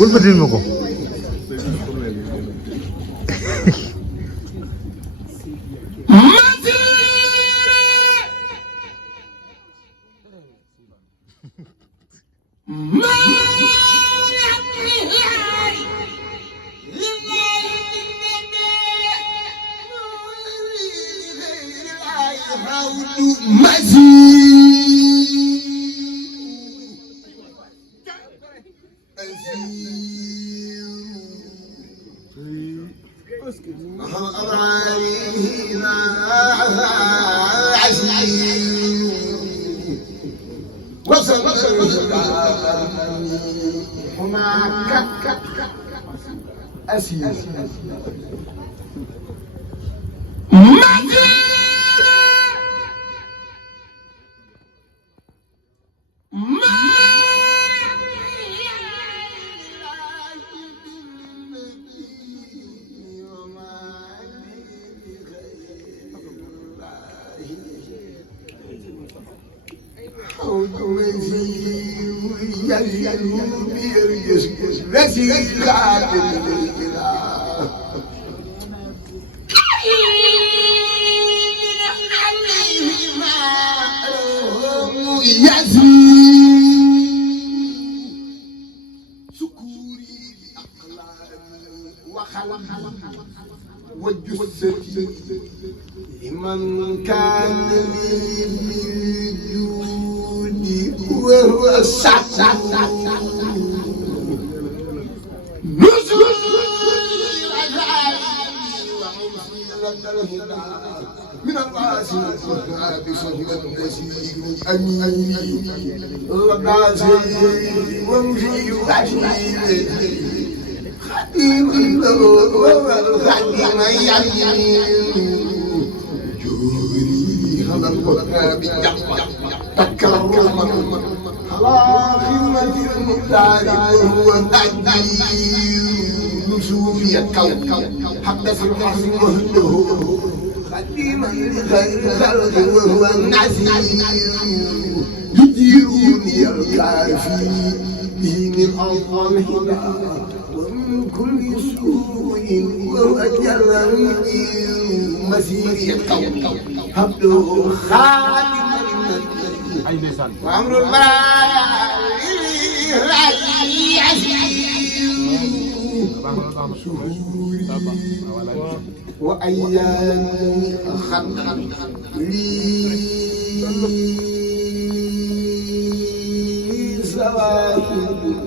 wëlbatil ma ko لمن كان بالجود وهو السعد نزل من الراس بصهوة النسيم أمين الراس ومشي وعشير خديم له والخديم يعين جوري هذا القرآن تكرم على خدمة المختار وهو التعديل نسوفي الكون حتى في الحزن وهده خديما لخير الخلق وهو النعزيز يديروني الكافي به من أعظم هدى ومن كل سوء وهو جل مسيري الكون حمده خادم وأمر البرايا شهوري وأيامي خلق لي سواد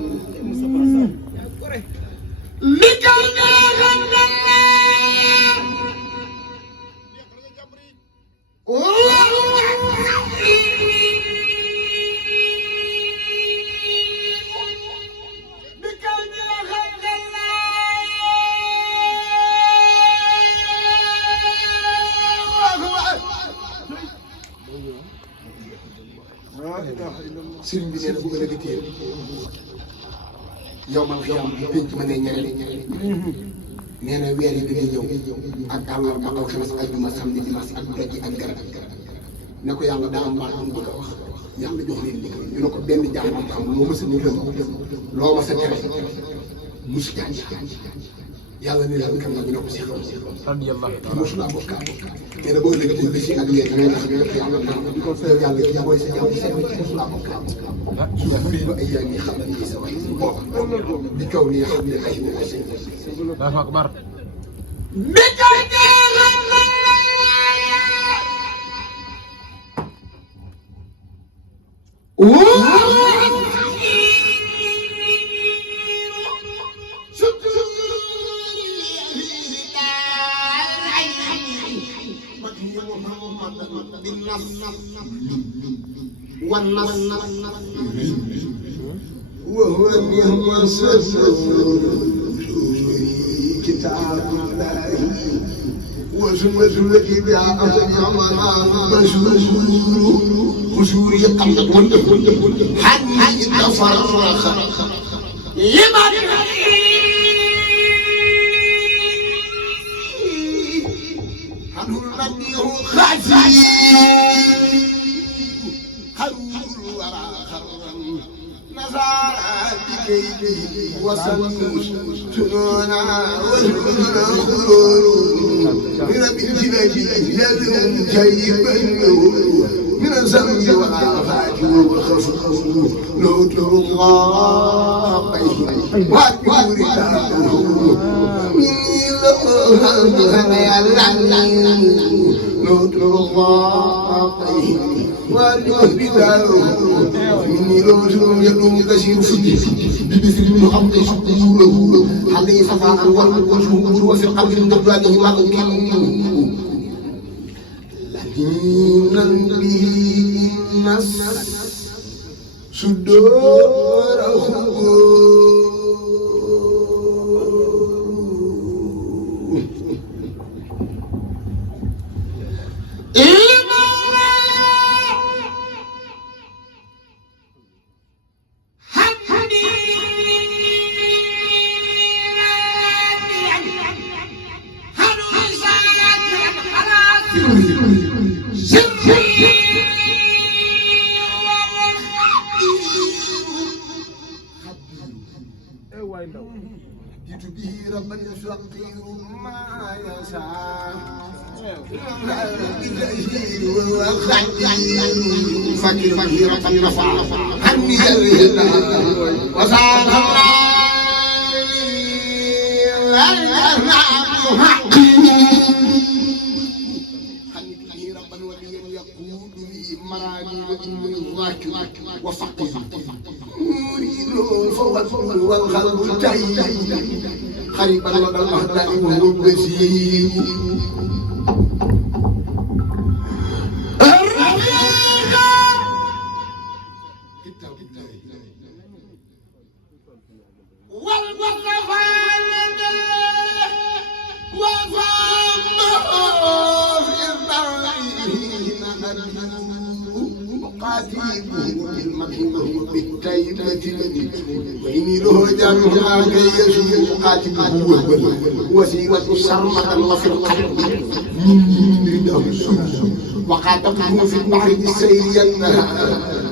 sëriñ bi nee na bu ëllëgee teel yow man xiyam penc ma ne ñeneen nee na weer yi dañuy ñëw ak àllarba alxames àjjuma samedi dimanche ak doj yi ak garab ne ko yàlla daa am baat bu mu bëgg a wax yàlla jox leen liggéey ñu ne ko benn jaam moom xam loo mës a ñu lëm loo mës a tere musu jaan yàlla ne leen kan la ñu ne ko si xam mosu laa bokkaat nee na boo ëllëgee teel si ak léegi ngay def yàlla naan yow yàlla kii yaa booy sa jàmm seen mosu laa bokkaat suuf ba ay yaa ngi xam ne sa way booba di kaw nii xam ne ay boo seen Allahu akbar وهو اليوم كتاب الله وسنة التي بها أمنا مشهور مشهور يقبل حتى تفرخ لمن نبيه خاسي خرور الورى خرم نزارا بكيده وسنوس سنونا وسنونا خرور من الجبال يدعو جيبا من الزمن والآفات والخوف نوت الله وأكبر الله مني لهم يعلم نوت الله وأكبر الله مني لهم يدوم كثير بمثل محمد شكوره عليه صفاء والوجه وفي القبر دبانه مقيم لكن به الناس صدورهم جئت به ربا يستقير ما يشاء فكر ربا رفع عني الهدى وزاد ربا وليا يقول لي مرامي واني ذاكر وفقر فوق والخلق تهي قريبا لدى الاهداء وهو البشير وإني له جامعها كي يسوء قاتله وسيلة سرمدا وفي القلب مني رداه وقاتله في البحر بالسير ينهى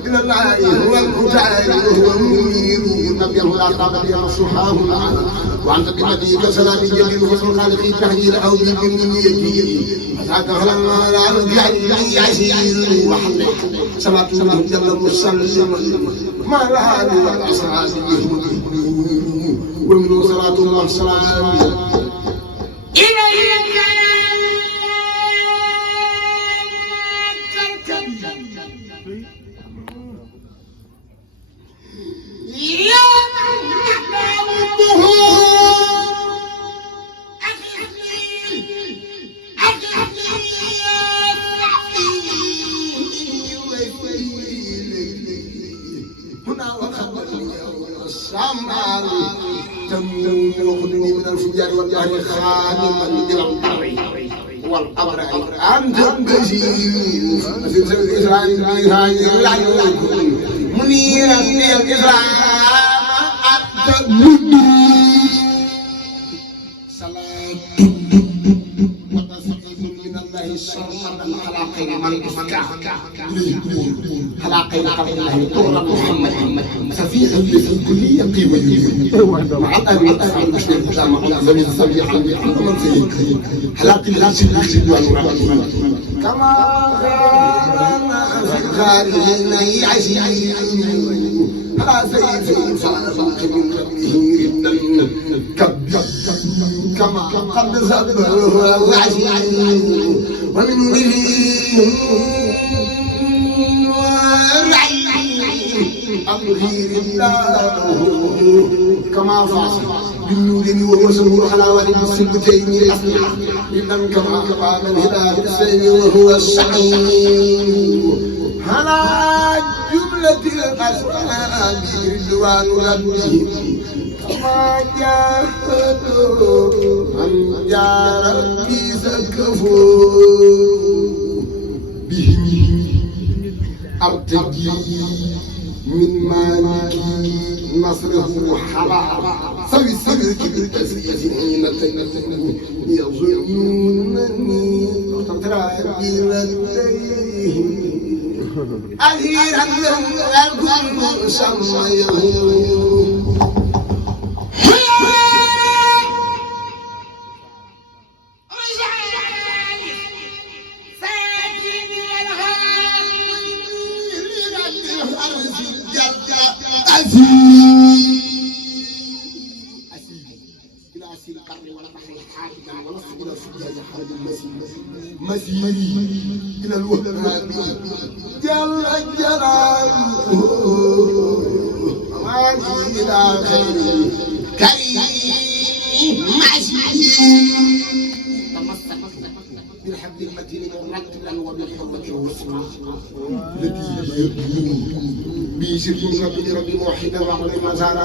إلى الله هو المتعال وهو المنير نبيه لا طاقة لي رسوحاه وأنت بنبيك سلام جليل فصل الخالق التهجير أو بالمنية ذاك غلما لا نبيع يعزيز وحلق صلاة الله جل مسلم ما لا والأصحاب ومن صلاة الله سلام إليك يا تمنعني من الفجار والجهل خادما إلى البر والأبرار أنت البشير في الإسلام منيرا للإسلام أنت صلاة وتسليم من الله الشرمد الخلاقين من إفكاك خلاقين قبل الله طول محمد سفيها في الكلية قيمة مع الأهل والأهل المشترك الإسلام زميل سبيع ومن زيك حلاق الله سيد والرحمن كما خارنا في الخارجين يعزي هذا سيد فارق من ربه كبير كما قد زبره وعزي ومن ذي أمري الله كما فاز بالنور ووزنه على وجه السلبتين الأصلع لمن كما قام الهدى السيد وهو السعيد على جملة الأسباب رضوان ربهم كما جاهدوا من جار في سكفوا بهم أرتجي من مالك نصره حرام سوي السبيل كبير تسرية حين يظنونني ترى مسيري إلى الوهاب جل جلاله ومالي إلى خير كريم مسيري بالحبل المتين مرتلا وبالحرة والسماء التي يبدو بشر ربي موحدا وعلي مزارا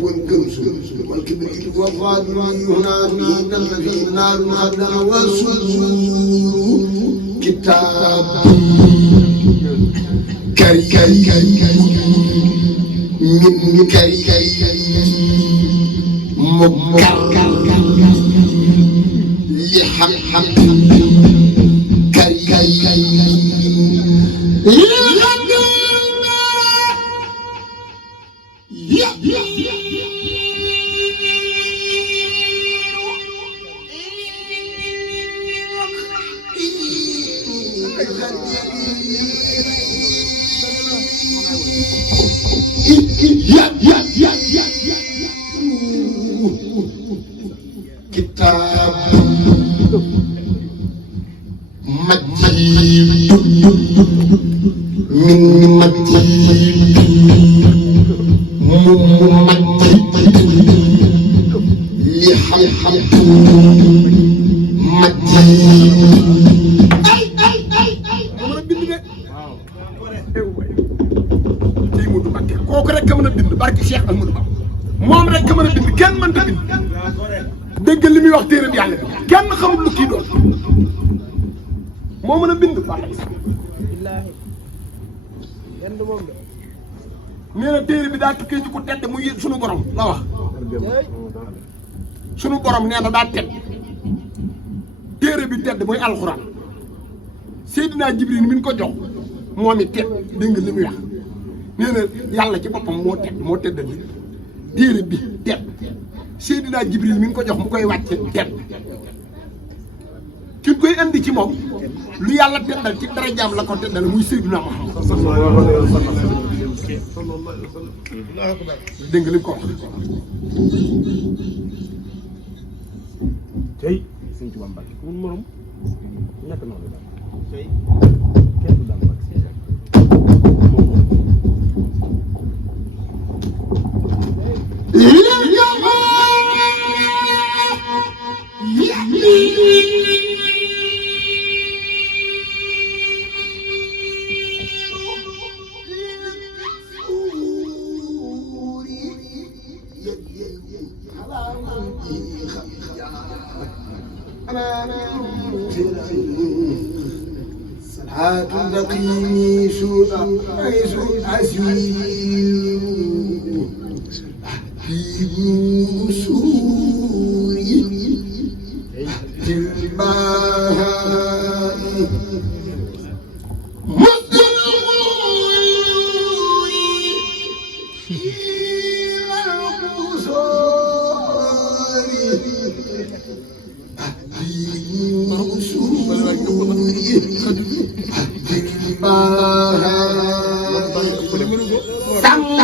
والكمس والكبريت والظالم هنا من الذي نار خدا والسرور كتاب كريم من كريم مكرم لحق كتاب مجيد من مجيد ممجد لحق مجيد kooku rek ka mën a bind barki Cheikh Ahmadou Bamba moom rek ka mën a bind kenn mënta bind dégg li muy wax téere bi yàlla bi kenn xamul lu kii doon moo mën a bind nee na téere bi daa tukkee ci ku tedd muy sunu borom la wax sunu borom nee na daa tedd téere bi tedd mooy alxuraan Seydina Jibril mi ñu ko jox moom it tedd dégg nga li muy wax nee na yàlla ci boppam moo teddal li téere bi tedd Seydina Jibril mi ngi ko jox mu koy wàcce tedd ki koy indi ci moom lu yàlla teddal ci darajaam la ko teddal muy Seydina Muhammad dégg nga li ko wax tey sëñ Tuubaa Mbàkke ku mun morom ñàkk na la tey kenn du daal Mbàkke صلاة تقيني سوء أسير في بوسوري في البهاء مصدروري في القصور في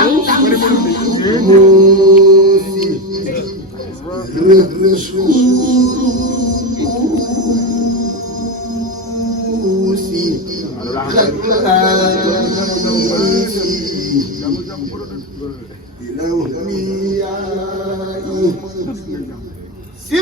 بوسوري في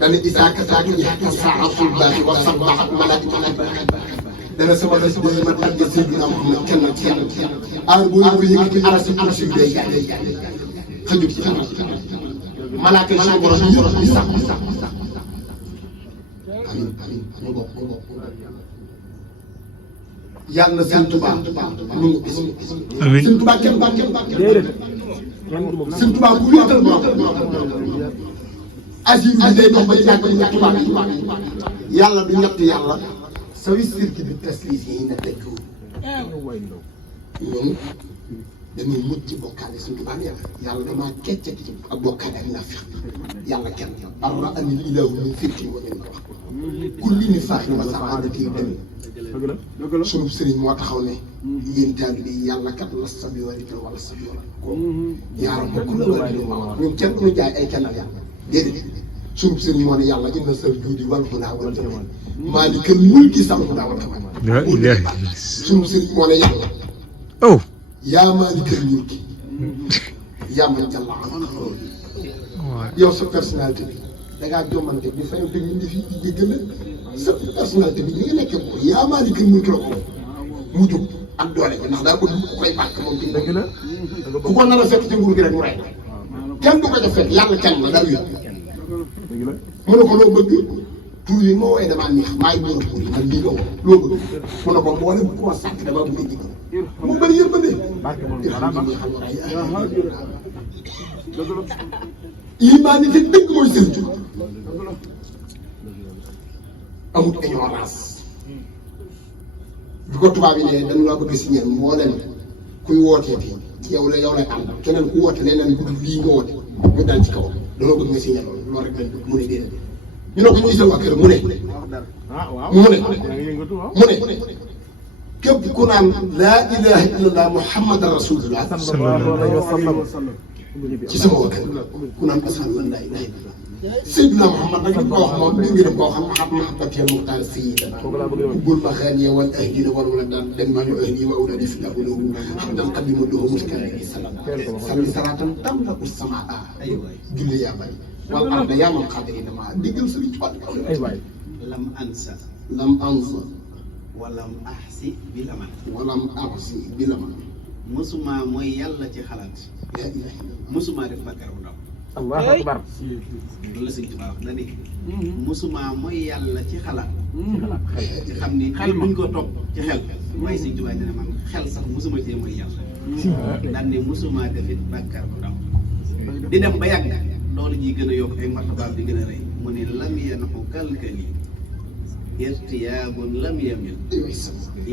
dana isaaka saaka yaxta saatul baaxi wa sabbaxat malaa'ika dana sama bés bi ma tàgge Seydina Muhammad kenn aar boo ñu ko yëkkati arasi kursi day xëjut ci malaaka yi suñu borom yëpp di sax amiin ñu bokk yàlla na Sëñ Tuubaa lu mu gis amiin Sëñ Tuubaa kenn Sëñ Tuubaa bu wéetal borom agir bi day dox ba jàkk ñett tubaab yàlla du ñett yàlla sa wisir ki bi taslis yi na tekk ñun dañuy mucc ci bokkaale Sëñ Tuubaa yàlla damaa keccati ci ak bokkaale ak nafiq yàlla kenn arra anil ilahu min firki wa min wax kulli ni faaxi wa saadati dem sunu sëriñ moo taxaw ne yéen taalibe yi yàlla kat la sabi walita wala sabi wala ko yaaram bokk la wali wala ñun kenn ku ñu jaay ay kennal yàlla déedéet sunu sëriñ moo ne yàlla inna sal juudi wal hudaa wal jamal maalikal mulki sal hudaa wal jamal sunu sëriñ moo ne yàlla oh yaa maalikal mulki yaa man jalla an yow sa personnalité bi da ngaa jommante di fayal te ñu fi di jéggal sa personnalité bi ni nga nekkee ko yaa maalikal mulki la ko mu jóg ak doole bi ndax daa bëgg ku koy bàkk moom ci dëgg la ku ko nar a fekk ci nguur gi rek mu rey kenn du ko def fekk yàlla kenn la dara yëpp mu ne ko loo bëgg tur yi moo woowee damaa neex maa ngi bëgg tur yi man lii nga loo bëgg mu ne ko mboolem ku ma sàkk damaa bëgg a jig mu bëri yërmande humanité dëgg mooy seen tur amut ignorance bi ko tubaab yi ne dañu laa bëgg a signé mboolem kuy wootee fii yow lay ànd keneen ku woote leneen ku dul lii nga woote ñu dal ci kaw danoo bëgg nga signé loolu rek lañ bëgg mu ne déedéet ñu ne ko ñuy sa waa kër mu ne képp ku naan laa ilaha illallah muhammadan rasulullah sallallahu alayhi wa sallam ci sama waa kër ku naan ashhadu an laa ilaha illallah Seydina Muhammad nag li ko wax moom li ngeen koo xam mahabbatil muxtaar sayyidan bul ma xaaniya wal ahdina wal wala daan dem ma ñu ahli wa awladi fi awlahu hamdan qadima lahu muskari salam salli salatan tamla samaa julli yaa bari wal arda yaa man xadri dama diggal sëriñ Tuubaa ay waay lam ansa walam ahsi bi laman musuma mooy yàlla ci xalaat musuma def bakkar bu ndaw Allahu akbar loolu la Sëñ Tuubaa wax na ni musuma mooy yàlla ci xalaat ci xam ni xel buñ ko topp ci xel waaye Sëñ Tuubaa dina man xel sax musuma cee mooy yàlla daan ne musuma defit bakkar bu ndaw di dem ba yàgg loolu ñuy gën a yokk ay martabaam di gën a rëy mu ne lam yanxu kalkali irtiyaabun lam yamil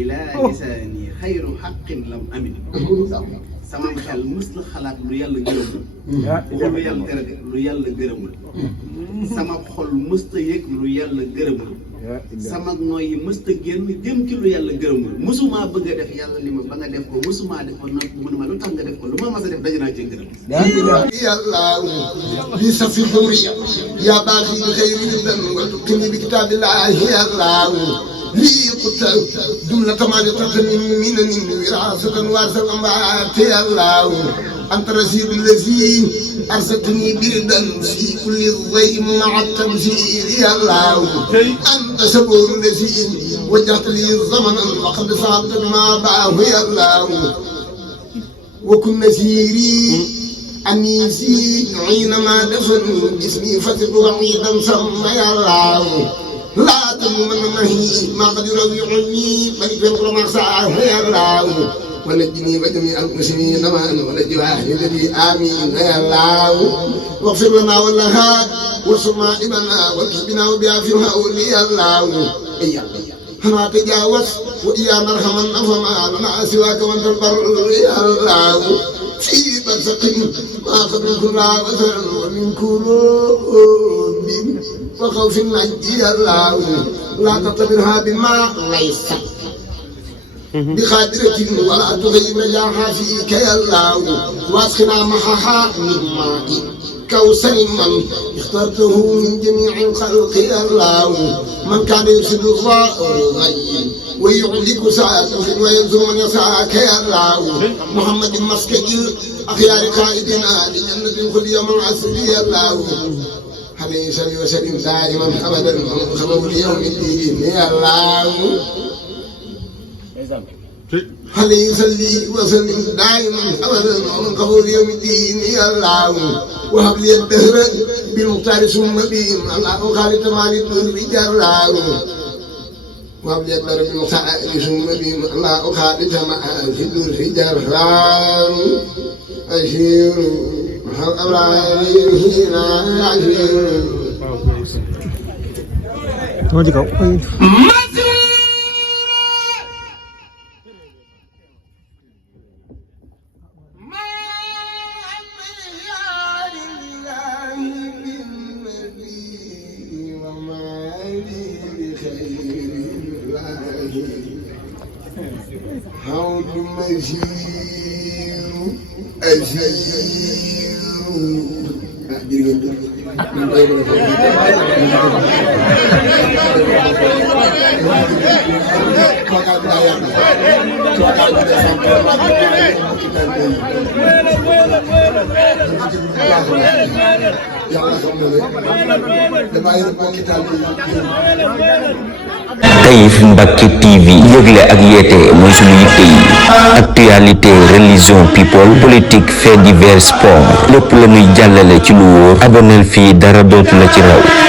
ilaa lisaani xayru xaqin lam amin sama xel mës la xalaat lu yàlla gërëmul lu yàlla tere lu yàlla gërëmul sama xol mës ta yëg lu yàlla gërëmul sama nooy yi mës ta génn jëm ci lu yàlla gërëmul mësuma bëgg a def yàlla ni ma ba nga def ko mësuma def ko nag mu ne ma lu tax nga def ko lu ma mas a def daje naa ci ngërëm yàlla li sa fi duriya yaa baaxi xëyri dan wa tuqini bi kitaabillahi yàlla lii qutal jumla tamani tatmin minani wirasatan warsan ambaate yàlla anta rasidu lazi arsaltani birdan fi kulli dhaym ma'a tamsir yàlla anta sabur lazi wajjahta li zamanan wa qad sa'alta ma ba'ahu yàlla wa kun nasiri أنيسي حينما دفن جسمي فتر وعيدا ثم يراه لا تمن معي ما قد يروعني بل يفرق ما سعاه يراه ونجني وجميع المسلمين معا ونجواه الذي آمين يراه واغفر لنا ولها وارسل مائبنا وكسبنا وبها في هؤلاء يراه فما تجاوز وإيا مرحما فما لنا سواك وانت البر يا الله في برزق ما قبل كل وثر ومن كروب وخوف النجي يا الله لا تطبرها بما ليس بخادرة ولا تغيب نجاحها فيك يا الله واسقنا محاها من ماء كوثر من اخترته من جميع الخلق يا الله من كان يرشد الله غي ويعلق ساعته وينزل من يسعاك يا الله محمد مسكج الأخيار قائدنا لجنة كل يوم العسر يا الله عليه صلى وسلم دائما أبدا وخبر يوم الدين يا الله عليه صلي وسلم دائما ابدا ومن قبول يوم الدين يا الله وهب لي الدهر بالمختار ثم بهم الله خالد مالك الرجال الله وهب لي الدهر بالمختار ثم بهم الله خالد مالك الرجال الله أشير هل أبراهيم أشير حوض Taif Mbacke TV yëgle ak yeete mooy sunu yitte yi actualité religion people politique fait divers sport lépp la ñuy jàllale ci lu wóor aboneel fii dara dootu la ci raw